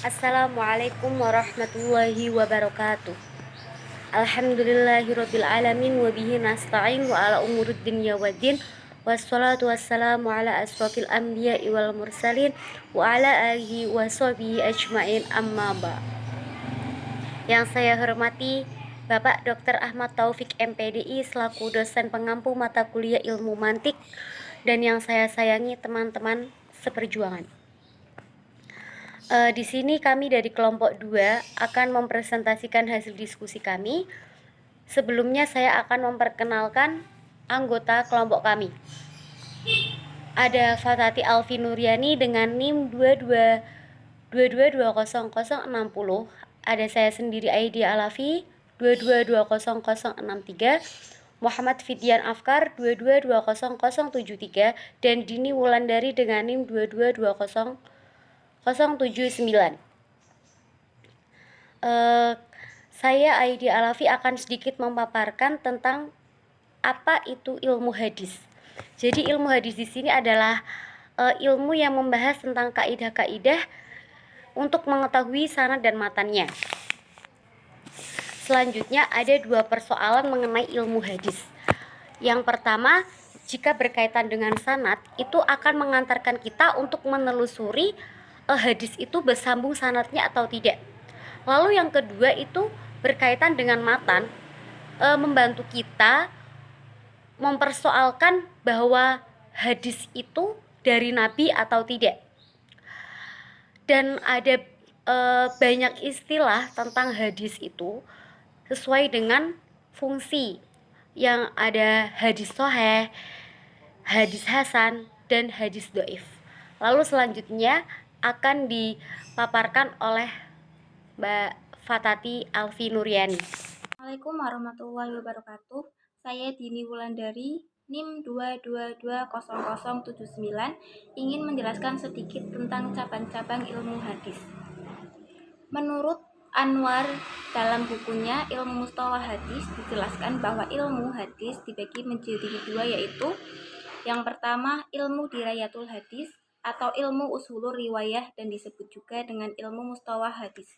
Assalamualaikum warahmatullahi wabarakatuh. Alhamdulillahirabbil alamin wa bihi nasta'in wa ala umurid dunya waddin. Wassalatu wassalamu ala asrofil anbiya'i wal mursalin wa ala alihi wa sahbihi ajmain, amma ba. Yang saya hormati Bapak Dr. Ahmad Taufik MPDI selaku dosen pengampu mata kuliah ilmu mantik, dan yang saya sayangi teman-teman seperjuangan. Di sini kami dari kelompok 2 akan mempresentasikan hasil diskusi kami. Sebelumnya saya akan memperkenalkan anggota kelompok kami. Ada Fatati Alfi Nuryani dengan NIM 22200060. Ada saya sendiri Aidia Alafi 22200063. Muhammad Fidian Afkar 222073 dan Dini Wulandari dengan NIM 2220079. Saya Aidia Alafi akan sedikit memaparkan tentang apa itu ilmu hadis. Jadi ilmu hadis di sini adalah ilmu yang membahas tentang kaidah-kaidah untuk mengetahui sanad dan matannya. Selanjutnya ada 2 persoalan mengenai ilmu hadis. Yang pertama, jika berkaitan dengan sanad, itu akan mengantarkan kita untuk menelusuri hadis itu bersambung sanadnya atau tidak. Lalu yang kedua itu berkaitan dengan matan, membantu kita mempersoalkan bahwa hadis itu dari Nabi atau tidak. Dan ada banyak istilah tentang hadis itu sesuai dengan fungsi, yang ada hadis sahih, hadis hasan, dan hadis dhaif. Lalu selanjutnya akan dipaparkan oleh Mbak Fatati Alfi Nuryani. Assalamualaikum warahmatullahi wabarakatuh. Saya Dini Wulandari, NIM 22200079, ingin menjelaskan sedikit tentang cabang-cabang ilmu hadis. Menurut Anwar, dalam bukunya Ilmu Mustalah Hadis dijelaskan bahwa ilmu hadis dibagi menjadi 2, yaitu yang pertama ilmu dirayatul hadis atau ilmu usulur riwayah dan disebut juga dengan ilmu mustalah hadis.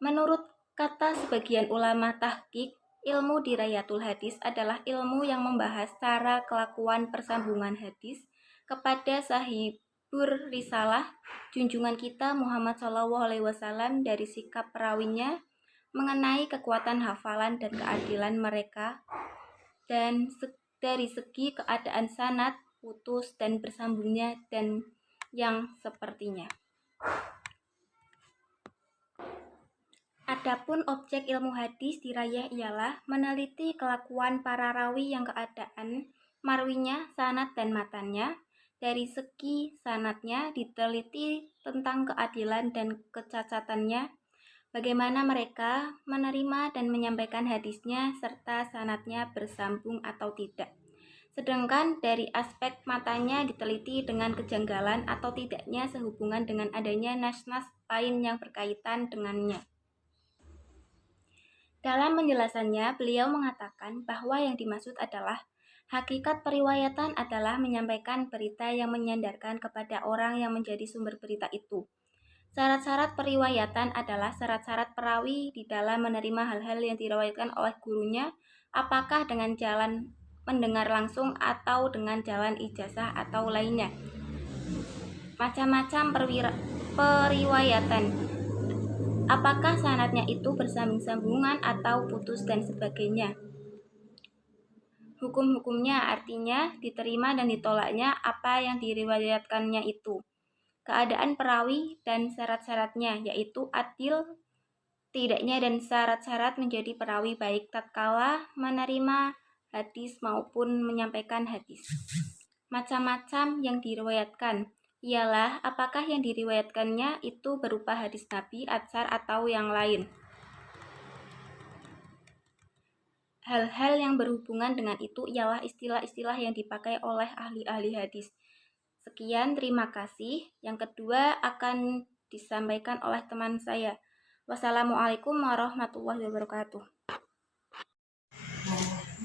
Menurut kata sebagian ulama tahqiq, ilmu dirayatul hadis adalah ilmu yang membahas cara kelakuan persambungan hadis kepada sahibur risalah junjungan kita Muhammad SAW dari sikap perawinya, mengenai kekuatan hafalan dan keadilan mereka, dan dari segi keadaan sanad, putus dan bersambungnya, dan yang sepertinya. Adapun objek ilmu hadis dirayah ialah meneliti kelakuan para rawi yang keadaan marwinya, sanad dan matannya. Dari segi sanadnya diteliti tentang keadilan dan kecacatannya, bagaimana mereka menerima dan menyampaikan hadisnya, serta sanadnya bersambung atau tidak. Sedangkan dari aspek matanya diteliti dengan kejanggalan atau tidaknya sehubungan dengan adanya nas-nas lain yang berkaitan dengannya. Dalam penjelasannya, beliau mengatakan bahwa yang dimaksud adalah hakikat periwayatan adalah menyampaikan berita yang menyandarkan kepada orang yang menjadi sumber berita itu. Syarat-syarat periwayatan adalah syarat-syarat perawi di dalam menerima hal-hal yang diriwayatkan oleh gurunya, apakah dengan jalan mendengar langsung atau dengan jalan ijazah atau lainnya. Macam-macam periwayatan. Apakah sanadnya itu bersambung-sambungan atau putus dan sebagainya. Hukum-hukumnya artinya diterima dan ditolaknya apa yang diriwayatkannya itu. Keadaan perawi dan syarat-syaratnya, yaitu adil tidaknya dan syarat-syarat menjadi perawi baik tatkala menerima hadis maupun menyampaikan hadis. Macam-macam yang diriwayatkan ialah apakah yang diriwayatkannya itu berupa hadis Nabi, atsar atau yang lain. Hal-hal yang berhubungan dengan itu ialah istilah-istilah yang dipakai oleh ahli-ahli hadis. Sekian, terima kasih. Yang kedua akan disampaikan oleh teman saya. Wassalamualaikum warahmatullahi wabarakatuh.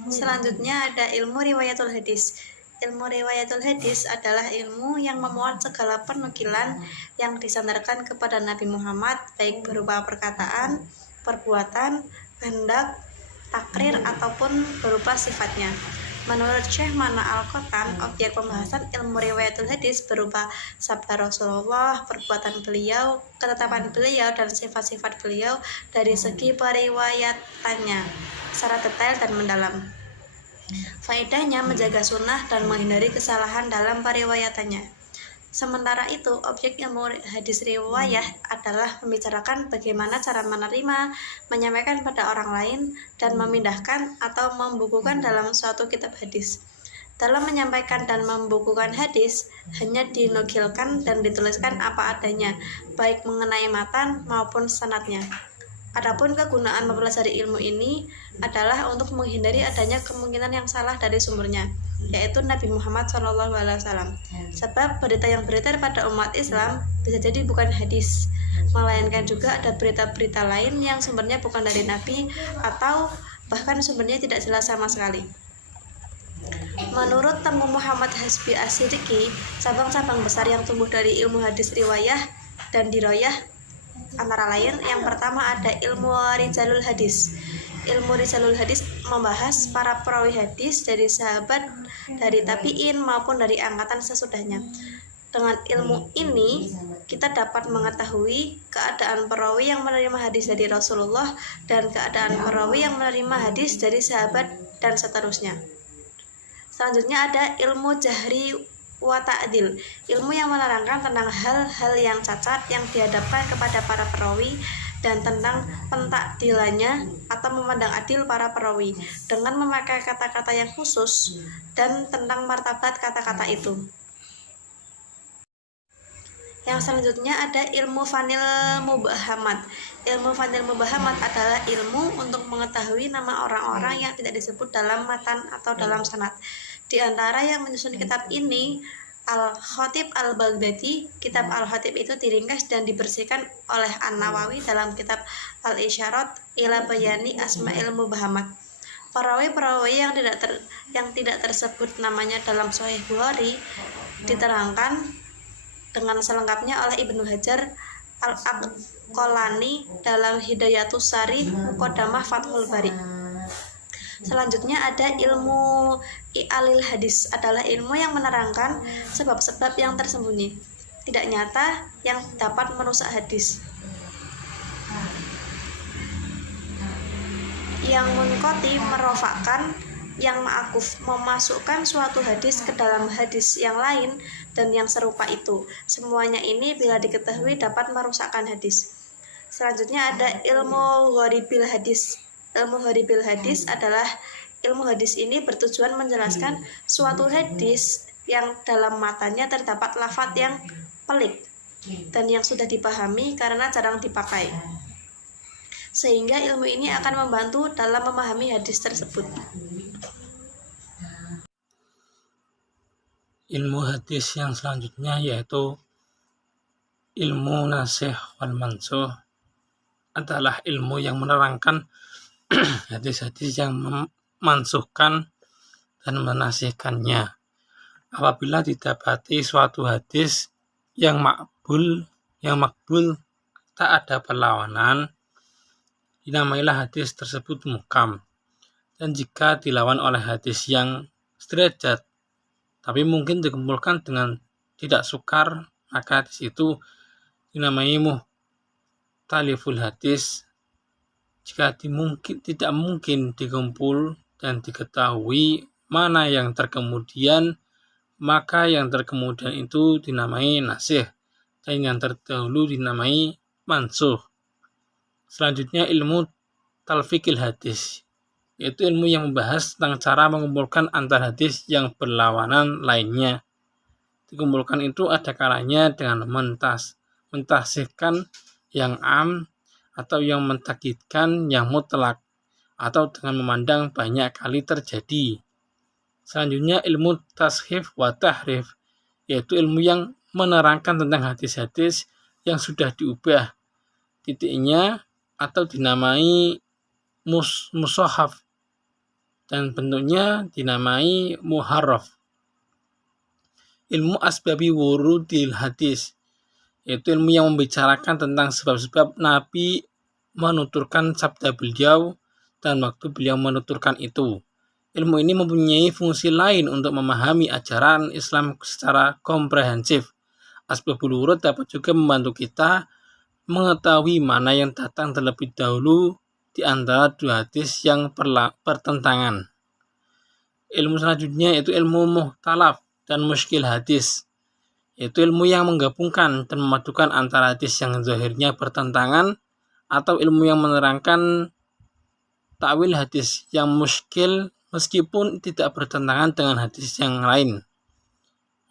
Selanjutnya ada ilmu riwayatul hadis. ilmu riwayatul hadis adalah ilmu yang memuat segala penukilan yang disandarkan kepada Nabi Muhammad, baik berupa perkataan, perbuatan, kehendak, takrir, ataupun berupa sifatnya. Menurut Syekh Mana Al-Qotan, objek pembahasan ilmu riwayatul hadis berupa sabda Rasulullah, perbuatan beliau, ketetapan beliau, dan sifat-sifat beliau dari segi periwayatannya secara detail dan mendalam. Faedahnya menjaga sunnah dan menghindari kesalahan dalam periwayatannya. Sementara itu, objek ilmu hadis riwayah adalah membicarakan bagaimana cara menerima, menyampaikan pada orang lain, dan memindahkan atau membukukan dalam suatu kitab hadis. Dalam menyampaikan dan membukukan hadis, hanya dinukilkan dan dituliskan apa adanya, baik mengenai matan maupun sanadnya. Adapun kegunaan mempelajari ilmu ini adalah untuk menghindari adanya kemungkinan yang salah dari sumbernya, yaitu Nabi Muhammad SAW. Sebab berita yang beredar pada umat Islam bisa jadi bukan hadis, melainkan juga ada berita-berita lain yang sumbernya bukan dari Nabi atau bahkan sumbernya tidak jelas sama sekali. Menurut Tengku Muhammad Hasbi As-Siddiqi, cabang-cabang besar yang tumbuh dari ilmu hadis riwayah dan diroyah antara lain, yang pertama ada ilmu rijalul hadis. Ilmu rijalul hadis membahas para perawi hadis dari sahabat, dari tabi'in maupun dari angkatan sesudahnya. Dengan ilmu ini kita dapat mengetahui keadaan perawi yang menerima hadis dari Rasulullah dan keadaan perawi yang menerima hadis dari sahabat dan seterusnya. Selanjutnya ada ilmu jahri wa ta'dil, ilmu yang menerangkan tentang hal-hal yang cacat yang dihadapkan kepada para perawi dan tentang pentakdilannya atau memandang adil para perawi dengan memakai kata-kata yang khusus dan tentang martabat kata-kata itu. Yang selanjutnya ada ilmu fanil mubahamat. Ilmu fanil mubahamat adalah ilmu untuk mengetahui nama orang-orang yang tidak disebut dalam matan atau dalam sanad. Di antara yang menyusun kitab ini, Al-Khatib Al-Baghdadi. Kitab Al-Khatib itu diringkas dan dibersihkan oleh An-Nawawi dalam kitab Al-Isyarat ila Bayani Asma'il Mubahamat. Perawi-perawi yang tidak tersebut namanya dalam Sahih Bukhari diterangkan dengan selengkapnya oleh Ibnu Hajar Al-Aqalani dalam Hidayatus Sari Muqaddamah Fathul Bari. Selanjutnya ada ilmu i'alil hadis, adalah ilmu yang menerangkan sebab-sebab yang tersembunyi, tidak nyata yang dapat merusak hadis. Yang munkoti merofakkan, yang ma'akuf memasukkan suatu hadis ke dalam hadis yang lain dan yang serupa itu. Semuanya ini bila diketahui dapat merusakkan hadis. Selanjutnya ada ilmu gharibil hadis. Ilmu gharibil hadis adalah ilmu hadis ini bertujuan menjelaskan suatu hadis yang dalam matanya terdapat lafadz yang pelik dan yang sudah dipahami karena jarang dipakai, sehingga ilmu ini akan membantu dalam memahami hadis tersebut. Ilmu hadis yang selanjutnya yaitu ilmu nasikh wal mansukh, adalah ilmu yang menerangkan hadis-hadis yang memansuhkan dan menasihkannya. Apabila didapati suatu hadis yang makbul tak ada perlawanan, dinamailah hadis tersebut muhkam. Dan jika dilawan oleh hadis yang sederajat tapi mungkin dikumpulkan dengan tidak sukar, maka hadis itu dinamai mukhtaliful hadis. Jika tidak mungkin dikumpul dan diketahui mana yang terkemudian, maka yang terkemudian itu dinamai nasikh dan yang terdahulu dinamai mansukh. Selanjutnya ilmu talfiqil hadis, yaitu ilmu yang membahas tentang cara mengumpulkan antar hadis yang berlawanan lainnya. Dikumpulkan itu ada kalanya dengan mentasihkan yang am atau yang mentakkidkan yang mutlak, atau dengan memandang banyak kali terjadi. Selanjutnya ilmu tashif wa tahrif, yaitu ilmu yang menerangkan tentang hadis-hadis yang sudah diubah titiknya atau dinamai mushaf dan bentuknya dinamai muharraf. ilmu asbabi wurudil hadis, yaitu ilmu yang membicarakan tentang sebab-sebab Nabi menuturkan sabda beliau dan waktu beliau menuturkan itu. Ilmu ini mempunyai fungsi lain untuk memahami ajaran Islam secara komprehensif. Asbabul wurud dapat juga membantu kita mengetahui mana yang datang terlebih dahulu di antara dua hadis yang bertentangan. Ilmu selanjutnya yaitu ilmu muhtalaf dan muskil hadis, yaitu ilmu yang menggabungkan dan memadukan antara hadis yang zahirnya bertentangan atau ilmu yang menerangkan takwil hadis yang muskil meskipun tidak bertentangan dengan hadis yang lain.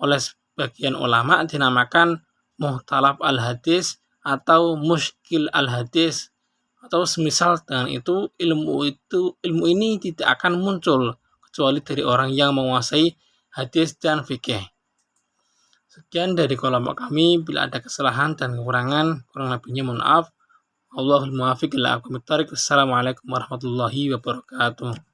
Oleh sebagian ulama dinamakan muhtalaf al-hadis atau muskil al-hadis, atau semisal dengan itu ilmu ini tidak akan muncul kecuali dari orang yang menguasai hadis dan fikih. Sekian dari kelompok kami. Bila ada kesalahan dan kekurangan, kurang lebihnya mohon maaf. Allahul muwaffiq ila aqwamit thoriq. Assalamualaikum warahmatullahi wabarakatuh.